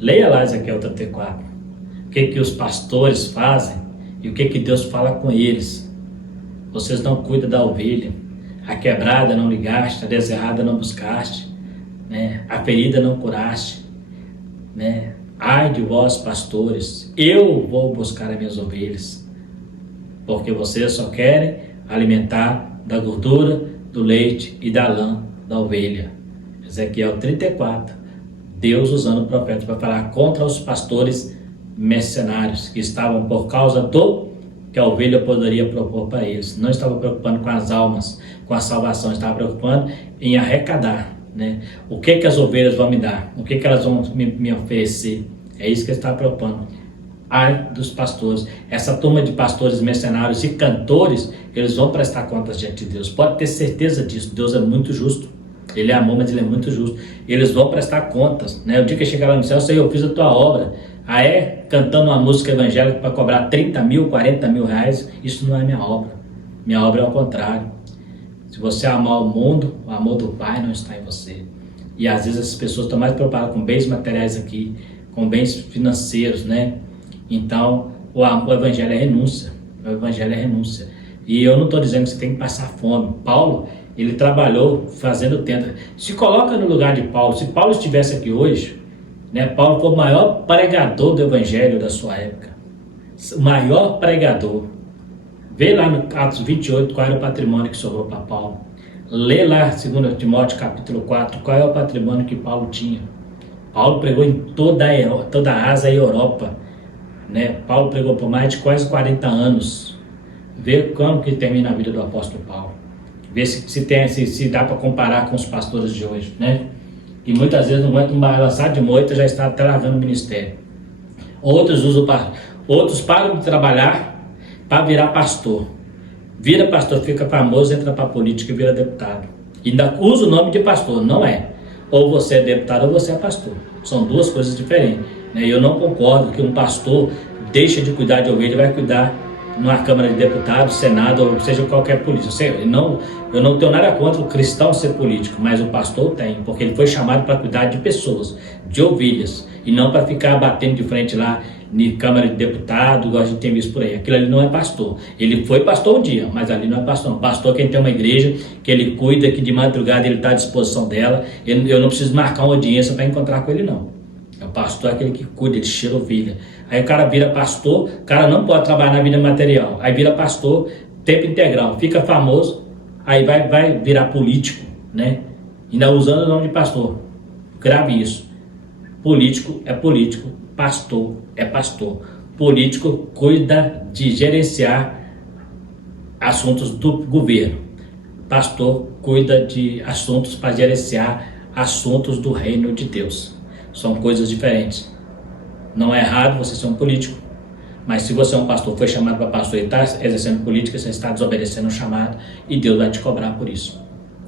Leia lá Ezequiel 34. O que os pastores fazem e o que Deus fala com eles. Vocês não cuidam da ovelha, a quebrada não ligaste, a deserrada não buscaste, né? A ferida não curaste, né? Ai de vós, pastores, eu vou buscar as minhas ovelhas, porque vocês só querem alimentar da gordura, do leite e da lã da ovelha. Ezequiel 34, Deus usando o profeta para falar contra os pastores mercenários que estavam por causa do que a ovelha poderia propor para eles. Não estava preocupando com as almas, com a salvação, estava preocupando em arrecadar, né? O que as ovelhas vão me dar, o que elas vão me oferecer. É isso que ele estava preocupando. Ai dos pastores, essa turma de pastores mercenários e cantores, eles vão prestar contas diante de Deus. Pode ter certeza disso. Deus é muito justo. Ele é amor, mas ele é muito justo. Eles vão prestar contas, né? O dia que chegar lá no céu, eu fiz a tua obra. Cantando uma música evangélica para cobrar 30 mil, 40 mil reais, isso não é minha obra. Minha obra é ao contrário. Se você amar o mundo, o amor do Pai não está em você. E às vezes as pessoas estão mais preocupadas com bens materiais aqui, com bens financeiros, né? Então, o evangelho é renúncia. O evangelho é renúncia. E eu não estou dizendo que você tem que passar fome. Paulo, ele trabalhou fazendo tenda. Se coloca no lugar de Paulo. Se Paulo estivesse aqui hoje, né, Paulo foi o maior pregador do evangelho da sua época. O maior pregador. Vê lá no Atos 28 qual era o patrimônio que sobrou para Paulo. Lê lá 2 Timóteo capítulo 4 qual é o patrimônio que Paulo tinha. Paulo pregou em toda a Ásia e Europa. Né? Paulo pregou por mais de quase 40 anos. Vê como que termina a vida do apóstolo Paulo. Vê se dá para comparar com os pastores de hoje, né? Que muitas vezes não aguentam uma lançada de moita, já está até largando o ministério. Outros param de trabalhar para virar pastor. Vira pastor, fica famoso, entra para a política e vira deputado. E ainda usa o nome de pastor, não é. Ou você é deputado ou você é pastor. São duas coisas diferentes. Né? Eu não concordo que um pastor deixe de cuidar de ovelha e vai cuidar numa Câmara de Deputados, Senado, ou seja, qualquer político. Eu não tenho nada contra o cristão ser político, mas o pastor tem, porque ele foi chamado para cuidar de pessoas, de ovelhas. e não para ficar batendo de frente lá na Câmara de Deputados, igual a gente tem visto por aí. Aquilo ali não é pastor. Ele foi pastor um dia, mas ali não é pastor não. Pastor é quem tem uma igreja, que ele cuida, que de madrugada ele está à disposição dela. Eu não preciso marcar uma audiência para encontrar com ele não. O pastor é aquele que cuida, ele cheira ovelha. Aí o cara vira pastor, o cara não pode trabalhar na vida material. Aí vira pastor, tempo integral, fica famoso, aí vai virar político, né? Ainda usando o nome de pastor. Grave isso. Político é político, pastor é pastor. Político cuida de gerenciar assuntos do governo. Pastor cuida de assuntos para gerenciar assuntos do reino de Deus. São coisas diferentes. Não é errado você ser um político, mas se você é um pastor, foi chamado para pastor e está exercendo política, você está desobedecendo o chamado e Deus vai te cobrar por isso.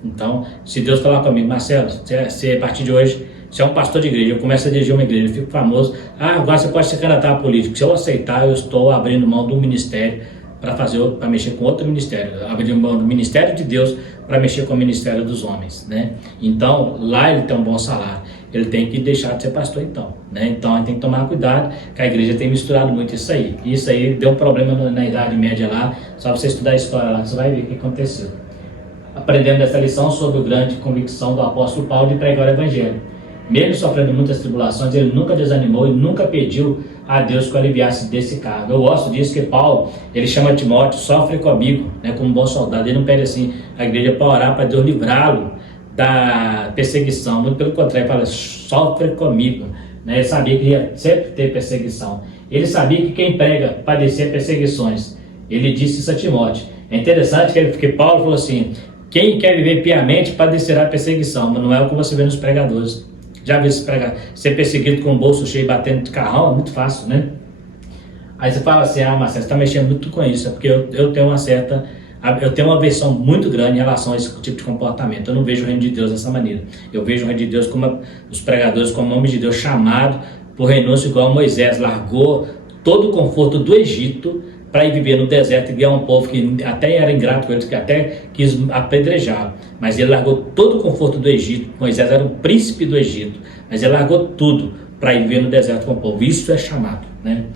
Então, se Deus falar comigo, Marcelo, se a partir de hoje, se é um pastor de igreja, eu começo a dirigir uma igreja, eu fico famoso, agora você pode se candidatar a político. Se eu aceitar, eu estou abrindo mão do ministério para mexer com outro ministério, abrindo mão do ministério de Deus para mexer com o ministério dos homens, né? Então, lá ele tem um bom salário, ele tem que deixar de ser pastor então, né? Então, a gente tem que tomar cuidado, que a igreja tem misturado muito isso aí. Isso aí deu um problema na Idade Média lá, só para você estudar a história lá, você vai ver o que aconteceu. Aprendendo essa lição sobre a grande convicção do apóstolo Paulo de pregar o evangelho. Mesmo sofrendo muitas tribulações, ele nunca desanimou e nunca pediu a Deus que o aliviasse desse cargo. Eu gosto disso, que Paulo, ele chama Timóteo, sofre comigo, né, como um bom soldado. Ele não pede assim a igreja para orar, para Deus livrá-lo da perseguição. Muito pelo contrário, ele fala, sofre comigo. Né? Ele sabia que ia sempre ter perseguição. Ele sabia que quem prega padecia perseguições. Ele disse isso a Timóteo. É interessante que Paulo falou assim, quem quer viver piamente padecerá perseguição, mas não é o que você vê nos pregadores. Já viu ser perseguido com o bolso cheio, batendo de carrão? É muito fácil, né? Aí você fala assim, Marcelo, você está mexendo muito com isso, é porque eu tenho uma aversão muito grande em relação a esse tipo de comportamento. Eu não vejo o reino de Deus dessa maneira. Eu vejo o reino de Deus como os pregadores, como homens de Deus chamado por renúncio, igual Moisés largou todo o conforto do Egito para ir viver no deserto e guiar um povo que até era ingrato com eles, que até quis apedrejar. Mas ele largou todo o conforto do Egito. Moisés era o príncipe do Egito, mas ele largou tudo para ir viver no deserto com o povo. Isso é chamado, né?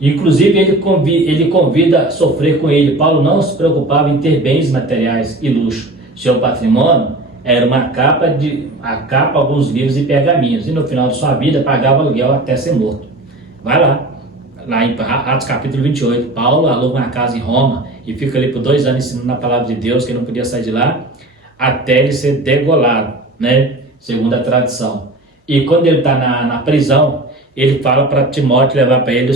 Inclusive ele convida a sofrer com ele. Paulo não se preocupava em ter bens materiais e luxo. Seu patrimônio era a capa, alguns livros e pergaminhos. E no final de sua vida pagava aluguel até ser morto. Vai lá em Atos capítulo 28, Paulo aluga uma casa em Roma e fica ali por 2 anos ensinando a palavra de Deus, que ele não podia sair de lá, até ele ser degolado, né? Segundo a tradição. E quando ele está na prisão, ele fala para Timóteo levar para ele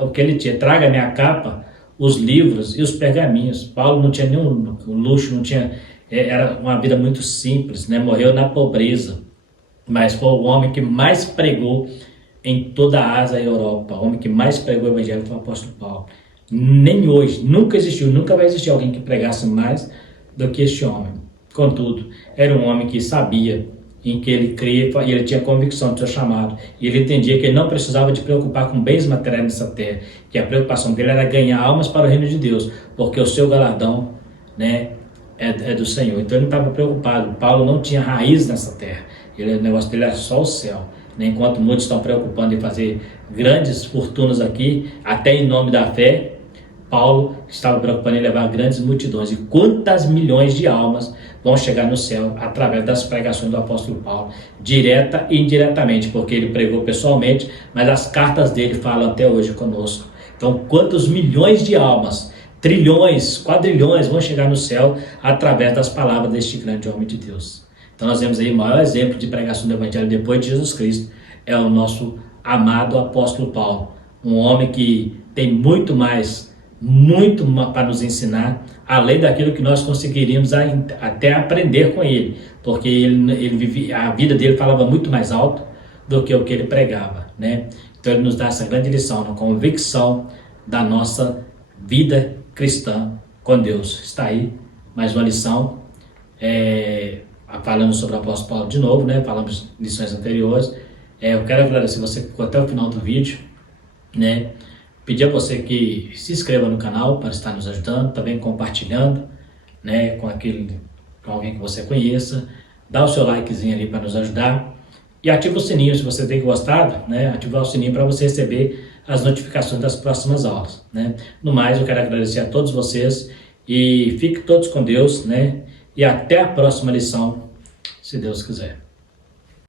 o que ele tinha. Traga a minha capa, os livros e os pergaminhos. Paulo não tinha nenhum luxo, não tinha, era uma vida muito simples, né? Morreu na pobreza, mas foi o homem que mais pregou em toda a Ásia e Europa. O homem que mais pregou o evangelho foi o apóstolo Paulo. Nem hoje, nunca existiu, nunca vai existir alguém que pregasse mais do que este homem. Contudo, era um homem que sabia em que ele cria e ele tinha convicção do seu chamado. E ele entendia que ele não precisava de preocupar com bens materiais nessa terra, que a preocupação dele era ganhar almas para o reino de Deus, porque o seu galardão, né, é do Senhor. Então ele não estava preocupado. Paulo não tinha raiz nessa terra. O negócio dele era só o céu. Enquanto muitos estão preocupando em fazer grandes fortunas aqui, até em nome da fé, Paulo estava preocupado em levar grandes multidões. E quantas milhões de almas vão chegar no céu através das pregações do apóstolo Paulo, direta e indiretamente, porque ele pregou pessoalmente, mas as cartas dele falam até hoje conosco. Então, quantos milhões de almas, trilhões, quadrilhões vão chegar no céu através das palavras deste grande homem de Deus. Então nós vemos aí o maior exemplo de pregação do evangelho depois de Jesus Cristo, é o nosso amado apóstolo Paulo, um homem que tem muito para nos ensinar, além daquilo que nós conseguiríamos até aprender com ele, porque ele vivia, a vida dele falava muito mais alto do que o que ele pregava, né? Então ele nos dá essa grande lição, na convicção da nossa vida cristã com Deus. Está aí mais uma lição, falamos sobre o apóstolo Paulo de novo, né? Falamos lições anteriores. Eu quero agradecer você que ficou até o final do vídeo, né? Pedir a você que se inscreva no canal para estar nos ajudando, também compartilhando, né? Com alguém que você conheça. Dá o seu likezinho ali para nos ajudar. e ativa o sininho se você tem gostado, né? Ativar o sininho para você receber as notificações das próximas aulas, né? No mais, eu quero agradecer a todos vocês e fiquem todos com Deus, né? E até a próxima lição, se Deus quiser.